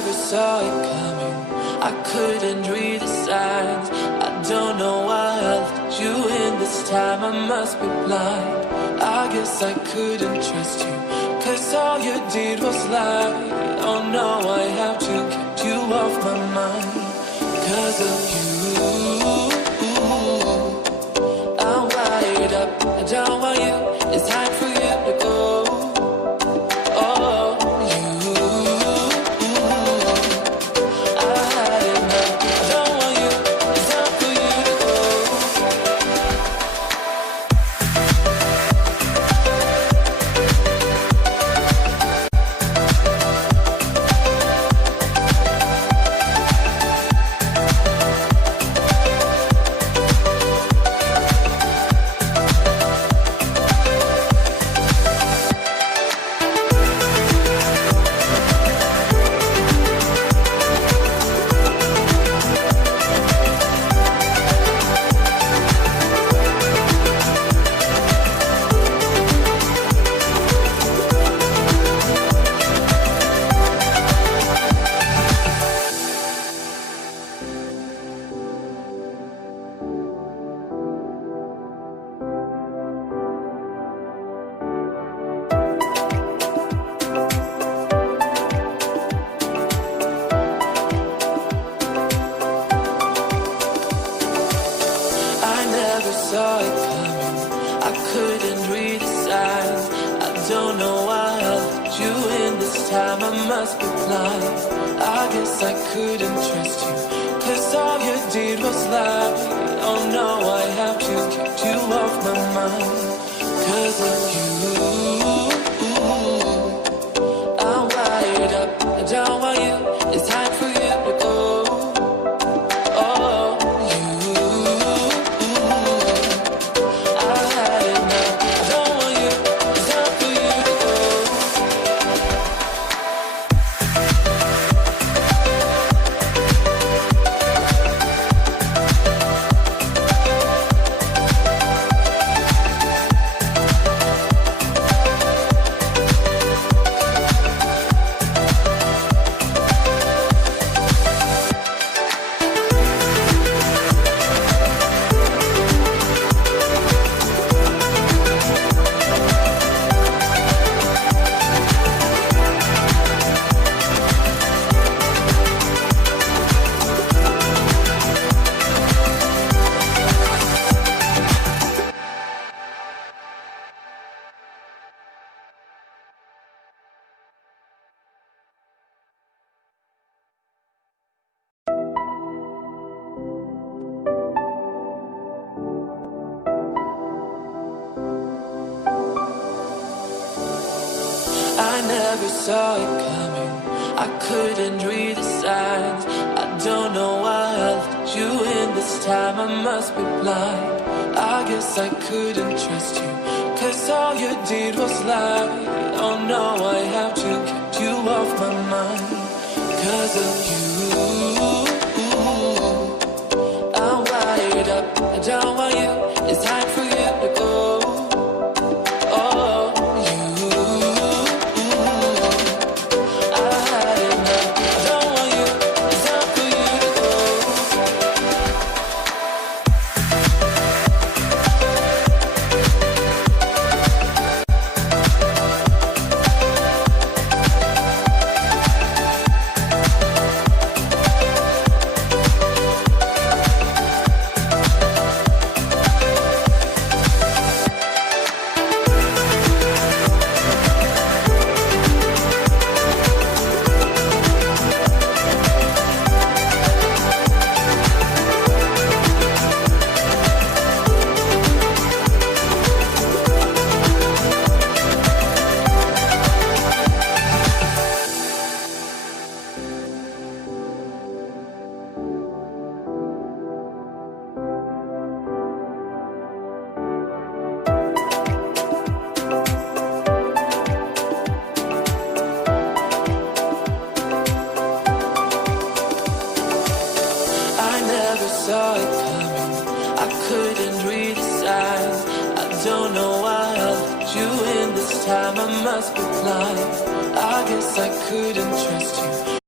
never saw it coming. I couldn't read the signs. I don't know why I let you in this time. I must be blind. I guess I couldn't trust you, 'cause all you did was lie. Oh no, I have to keep you off my mind. 'Cause of you, I'm wired up. I don't want you. It's time for you to go. Oh, you, I had enough. I don't want you. It's time for you to go. Saw it coming. I couldn't read the signs. I don't know why I let you in this time. I must be blind. I guess I couldn't trust you, 'cause all you did was lie. Oh no, I have to keep you off my mind. 'Cause of you, I'm wired up. I don't want you. It's time for you to go. I never saw it coming. I couldn't read the signs. I don't know why I let you in this time. I must be blind. I guess I couldn't trust you, 'cause all you did was lie. Oh no, I have to keep you off my mind. 'Cause of you, I'm wired up. I don't want you. It's time for you to go. Saw it coming. I couldn't read the signs. I don't know why I let you in this time. I must be blind. I guess I couldn't trust you,